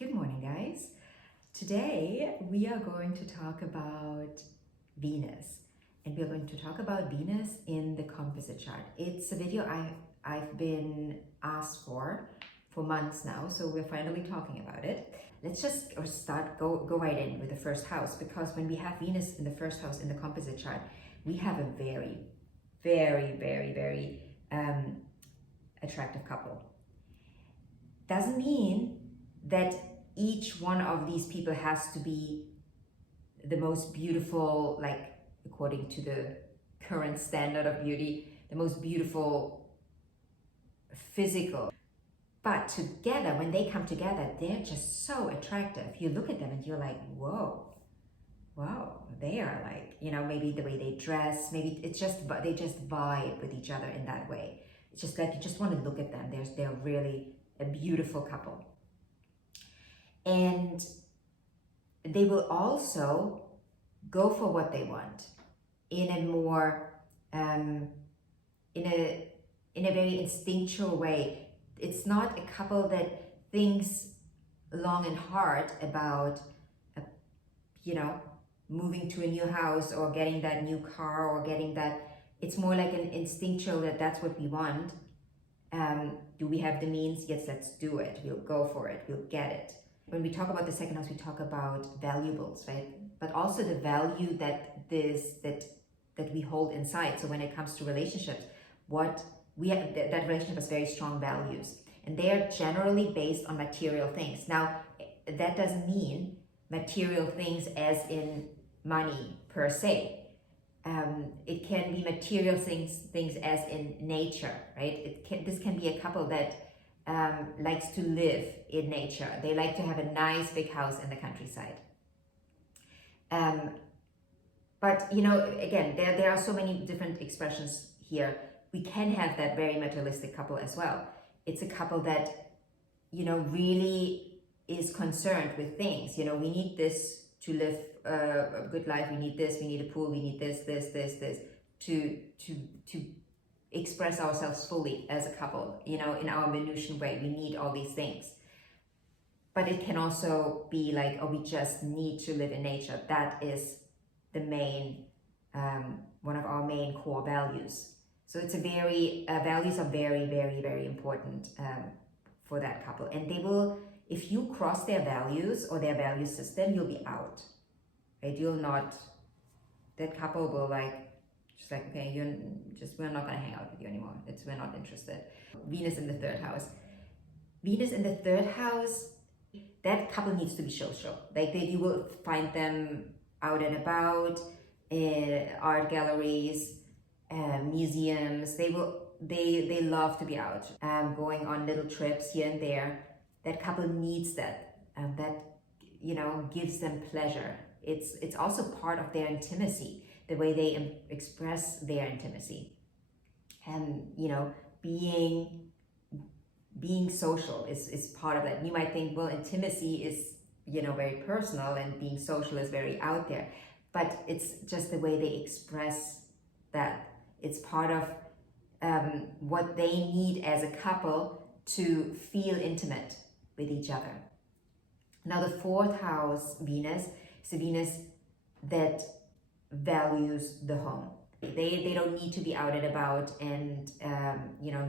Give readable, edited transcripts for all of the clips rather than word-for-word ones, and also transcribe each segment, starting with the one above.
Good morning, guys. Today we are going to talk about Venus, and we are going to talk about Venus in the composite chart. It's a video I've been asked for months now, so we're finally talking about it. Let's just go right in with the first house, because when we have Venus in the first house in the composite chart, we have a very, very, very, very attractive couple. Doesn't mean that each one of these people has to be the most beautiful, like according to the current standard of beauty, the most beautiful physical. But together, when they come together, they're just so attractive. You look at them and you're like, whoa, wow, they are like, maybe the way they dress, maybe it's just, they just vibe with each other in that way. It's just like, you just want to look at them. They're really a beautiful couple. And they will also go for what they want in a more, in a very instinctual way. It's not a couple that thinks long and hard about, moving to a new house or getting that new car or getting that. It's more like an instinctual that that's what we want. Do we have the means? Yes, let's do it. We'll go for it. We'll get it. When we talk about the second house, we talk about valuables, right? But also the value that we hold inside. So when it comes to relationships, that relationship has very strong values, and they are generally based on material things. Now, that doesn't mean material things as in money per se. It can be material things as in nature, right? This can be a couple that likes to live in nature. They like to have a nice big house in the countryside. But again, there are so many different expressions here. We can have that very materialistic couple as well. It's a couple that really is concerned with things. We need this to live a good life. We need this. We need a pool. We need this to express ourselves fully as a couple, in our Venusian way. We need all these things. But it can also be like, oh, we just need to live in nature. That is the main, one of our main core values. So it's values are very, very, very important for that couple. And they will, if you cross their values or their value system, you'll be out, right? That couple will just like, okay, we're not going to hang out with you anymore. We're not interested. Venus in the third house. Venus in the third house, that couple needs to be social. Like you will find them out and about, art galleries, museums. They love to be out, going on little trips here and there. That couple needs that. Gives them pleasure. It's also part of their intimacy, the way they express their intimacy. And being social is part of that. You might think, well, intimacy is very personal and being social is very out there, but it's just the way they express that. It's part of what they need as a couple to feel intimate with each other. Now, the fourth house Venus is a Venus that values the home. They don't need to be out and about and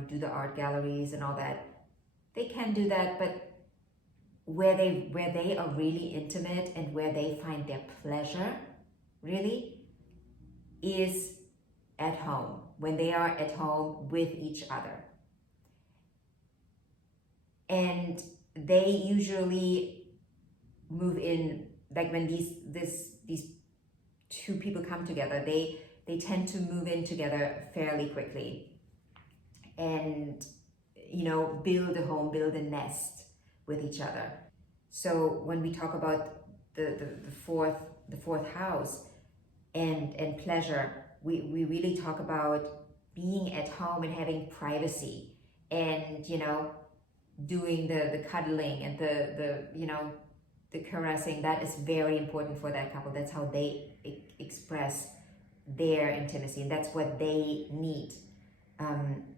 do the art galleries and all that. They can do that, but where they are really intimate and where they find their pleasure really is at home, when they are at home with each other. And they usually move in, like when these two people come together, they tend to move in together fairly quickly and build a home, build a nest with each other. So when we talk about the fourth house and pleasure, we really talk about being at home and having privacy and doing the cuddling and the caressing. That is very important for that couple. That's how they express their intimacy, and that's what they need. And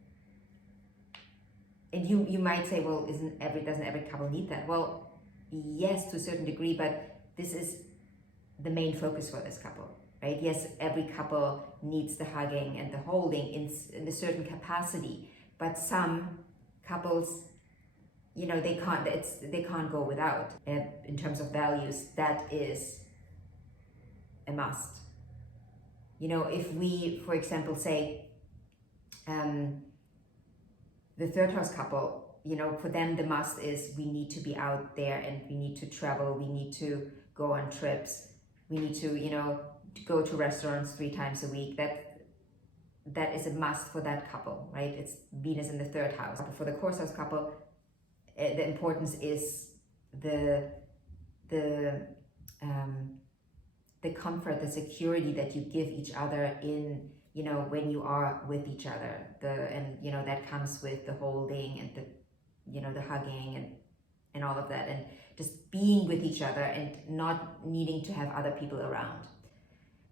you might say, well, doesn't every couple need that? Well, yes, to a certain degree, but this is the main focus for this couple, right? Yes, every couple needs the hugging and the holding in a certain capacity, but some couples, they can't go without. In terms of values, that is a must. If we, for example, say the third house couple, for them the must is we need to be out there and we need to travel, we need to go on trips, we need to, go to restaurants 3 times a week. That is a must for that couple, right? It's Venus in the third house. For the course house couple, the importance is the comfort, the security that you give each other in, when you are with each other. That comes with the holding and the hugging and all of that, and just being with each other and not needing to have other people around.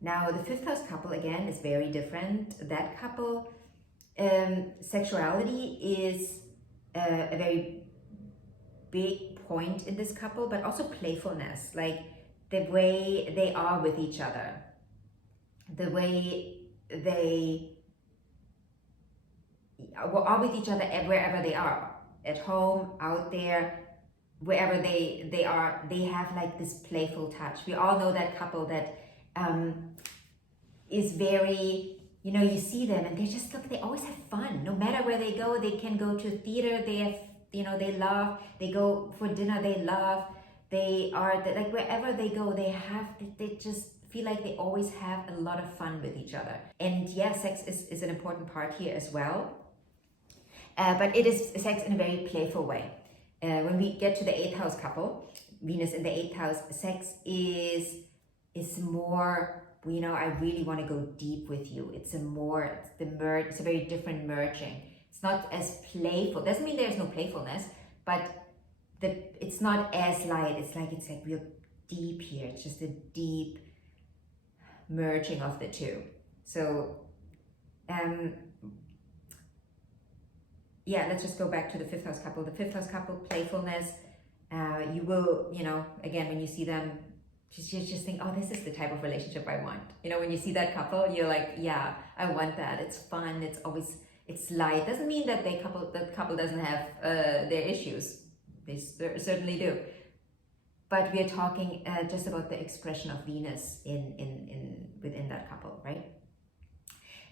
Now, the fifth house couple, again, is very different. That couple, sexuality is a very big point in this couple, but also playfulness, like the way they are with each other, the way they are with each other wherever they are, at home, out there, wherever they are, they have like this playful touch. We all know that couple that is very, you see them and they always have fun. No matter where they go, they can go to theater, they have, they laugh, they go for dinner, they laugh, they are, like wherever they go, they just feel like they always have a lot of fun with each other. And yeah, sex is an important part here as well. But it is sex in a very playful way. When we get to the 8th house couple, Venus in the 8th house, sex is more, I really want to go deep with you. It's a very different merging. It's not as playful. Doesn't mean there's no playfulness, but it's not as light. It's like real deep here. It's just a deep merging of the two. So, let's just go back to the 5th house couple. The 5th house couple, playfulness. You will, again, when you see them, just think, oh, this is the type of relationship I want. When you see that couple, you're like, yeah, I want that. It's fun. It's light. Doesn't mean that the couple doesn't have their issues. They certainly do. But we are talking just about the expression of Venus within that couple, right?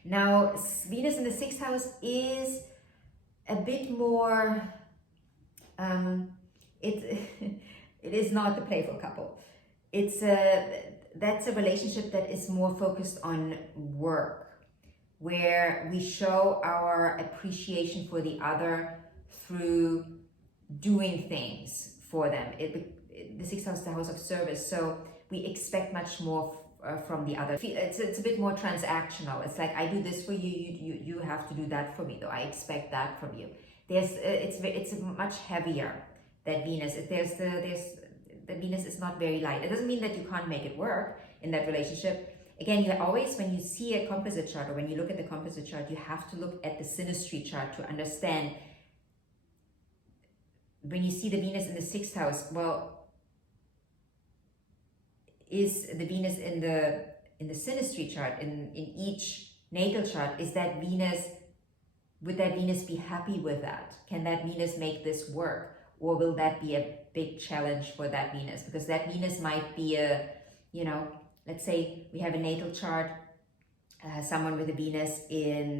Now, Venus in the 6th house is a bit more. It is not the playful couple. That's a relationship that is more focused on work, where we show our appreciation for the other through doing things for them. The 6th house is the house of service, so we expect much more from the other. It's a bit more transactional. It's like, I do this for you, you have to do that for me, though I expect that from you. It's much heavier than Venus. The Venus is not very light. It doesn't mean that you can't make it work in that relationship. Again, you always, when you see a composite chart or when you look at the composite chart, you have to look at the synastry chart to understand. When you see the Venus in the 6th house, well, is the Venus in the synastry chart, in each natal chart, is that Venus, would that Venus be happy with that? Can that Venus make this work? Or will that be a big challenge for that Venus? Because that Venus might be let's say we have a natal chart, someone with a Venus in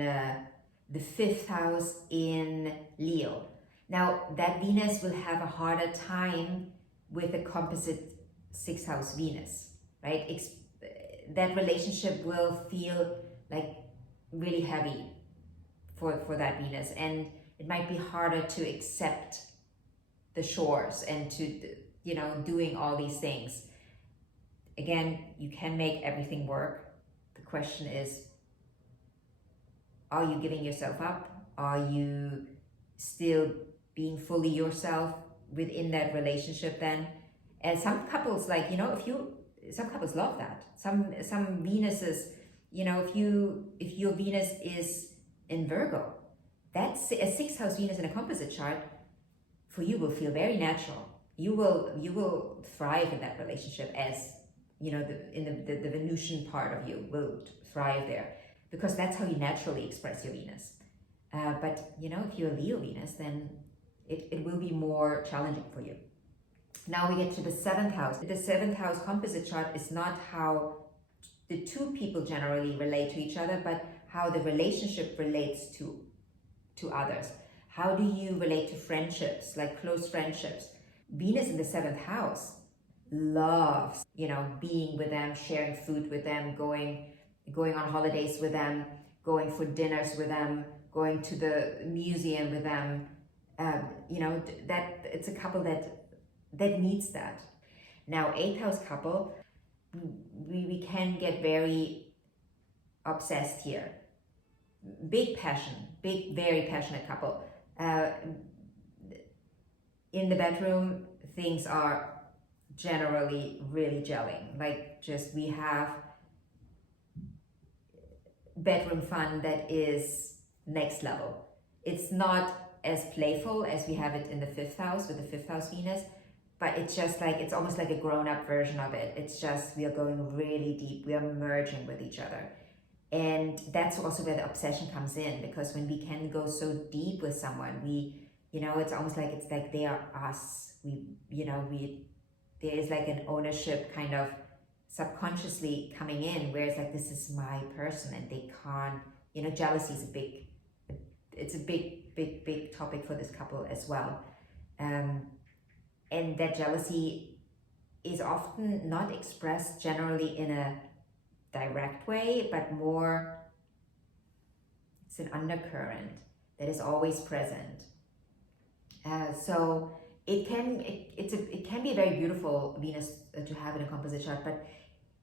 the 5th house in Leo. Now, that Venus will have a harder time with a composite 6th house Venus, right? That relationship will feel like really heavy for that Venus, and it might be harder to accept the shores and to, doing all these things. Again, you can make everything work. The question is, are you giving yourself up? Are you still being fully yourself within that relationship then? And some couples, some couples love that. Some Venuses, if your Venus is in Virgo, that's a 6th house Venus in a composite chart, for you will feel very natural. you will thrive in that relationship, as you know, the Venusian part of you will thrive there, because that's how you naturally express your Venus. But you know, if you're Leo Venus, then it will be more challenging for you. Now we get to the 7th house. The 7th house composite chart is not how the two people generally relate to each other, but how the relationship relates to others. How do you relate to friendships, like close friendships? Venus in the 7th house loves, you know, being with them, sharing food with them, going on holidays with them, going for dinners with them, going to the museum with them. You know, that it's a couple that needs that. Now, 8th house couple, we can get very obsessed here. Big passion, very passionate couple. In the bedroom, things are generally really gelling. Like, just we have bedroom fun that is next level. It's not as playful as we have it in the 5th house with the 5th house Venus, but it's just like, it's almost like a grown-up version of it. It's just, we are going really deep, we are merging with each other. And that's also where the obsession comes in, because when we can go so deep with someone, we, you know, it's almost like, it's like they are us. There is like an ownership kind of subconsciously coming in, where it's like, this is my person, and they can't, you know, jealousy is a big topic for this couple as well. And that jealousy is often not expressed generally in a direct way, but more, it's an undercurrent that is always present. So it can be a very beautiful Venus to have in a composite chart, but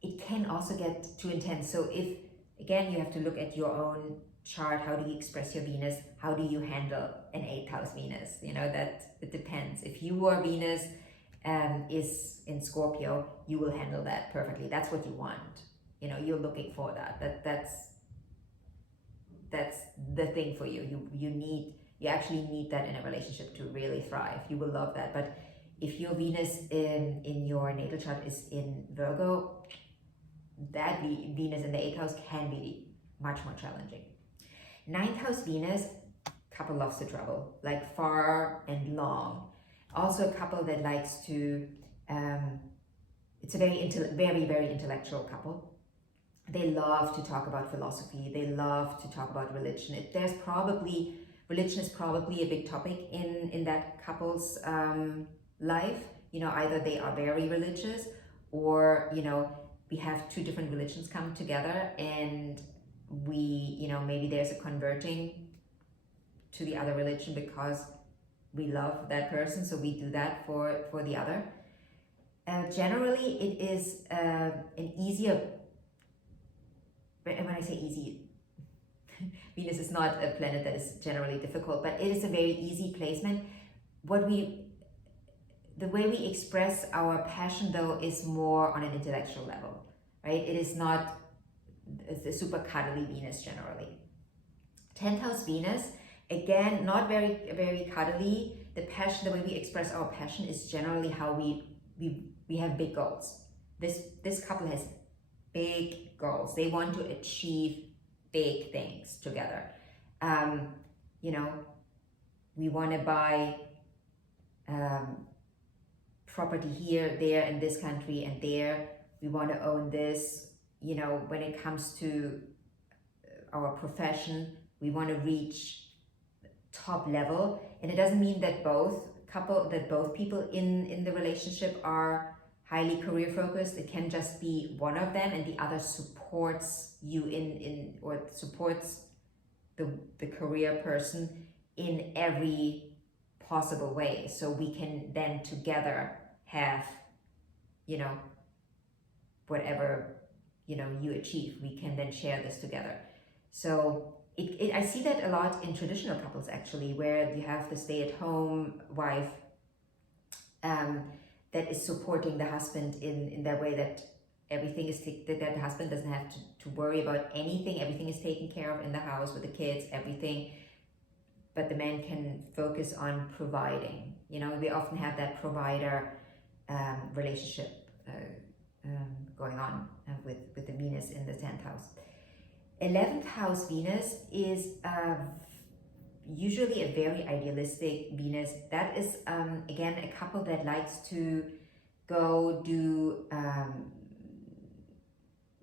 it can also get too intense. So if, again, you have to look at your own chart, how do you express your Venus, how do you handle an 8th house Venus, you know, that it depends. If your Venus is in Scorpio, you will handle that perfectly. That's what you want, you know, you're looking for that's the thing for you. You actually need that in a relationship to really thrive. You will love that. But if your Venus in your natal chart is in Virgo, that Venus in the 8th house can be much more challenging. 9th house Venus, couple loves to travel, like far and long. Also a couple that likes to, it's a very intellectual couple. They love to talk about philosophy. They love to talk about religion. Religion is probably a big topic in that couple's life. You know, either they are very religious, or, you know, we have two different religions come together, and we, you know, maybe there's a converting to the other religion because we love that person, so we do that for the other. Generally, it is an easier, and when I say easy, Venus is not a planet that is generally difficult, but it is a very easy placement. The way we express our passion, though, is more on an intellectual level, right? It is not a super cuddly Venus generally. 10th house Venus, again, not very cuddly. The passion, the way we express our passion, is generally how we have big goals. This couple has big goals. They want to achieve big things together. You know, we want to buy property here, there, in this country, and there. We want to own this. You know, when it comes to our profession, we want to reach top level. And it doesn't mean that both people in the relationship are highly career focused. It can just be one of them, and the other supports you or supports the career person in every possible way. So we can then together have, you know, whatever, you know, you achieve, we can then share this together. So I see that a lot in traditional couples, actually, where you have the stay-at-home wife that is supporting the husband in that way, that everything is that the husband doesn't have to worry about anything. Everything is taken care of in the house with the kids, everything. But the man can focus on providing We often have that provider relationship going on with the Venus in the 10th house. 11th house Venus is usually a very idealistic Venus. That is, again, a couple that likes to go do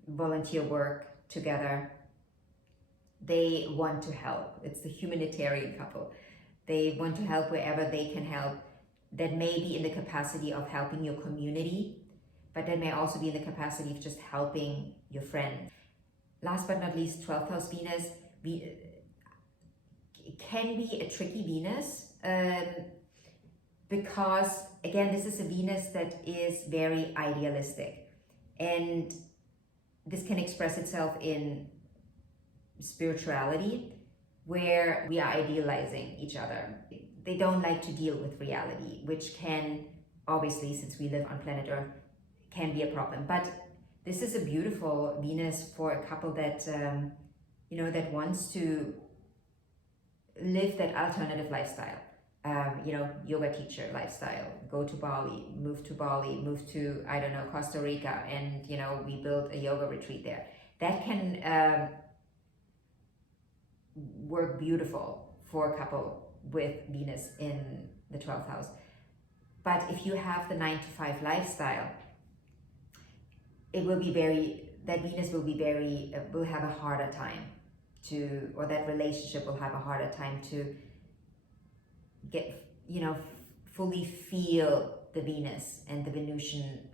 volunteer work together. They want to help. It's the humanitarian couple. They want to help wherever they can help. That may be in the capacity of helping your community, but that may also be in the capacity of just helping your friend. Last but not least, 12th house Venus can be a tricky Venus because, again, this is a Venus that is very idealistic, and this can express itself in spirituality, where we are idealizing each other. They don't like to deal with reality, which can, obviously, since we live on planet Earth, can be a problem. But this is a beautiful Venus for a couple that, that wants to live that alternative lifestyle. Yoga teacher lifestyle, go to Bali, move to, I don't know, Costa Rica, and, we build a yoga retreat there. That can work beautiful for a couple with Venus in the 12th house. But if you have the 9-to-5 lifestyle, that Venus will have a harder time or that relationship will have a harder time to get, fully feel the Venus and the Venusian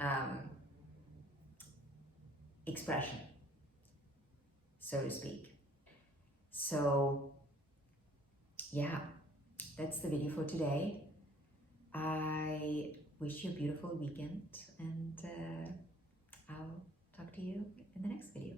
expression, so to speak. So, yeah, that's the video for today. I wish you a beautiful weekend, and I'll talk to you in the next video.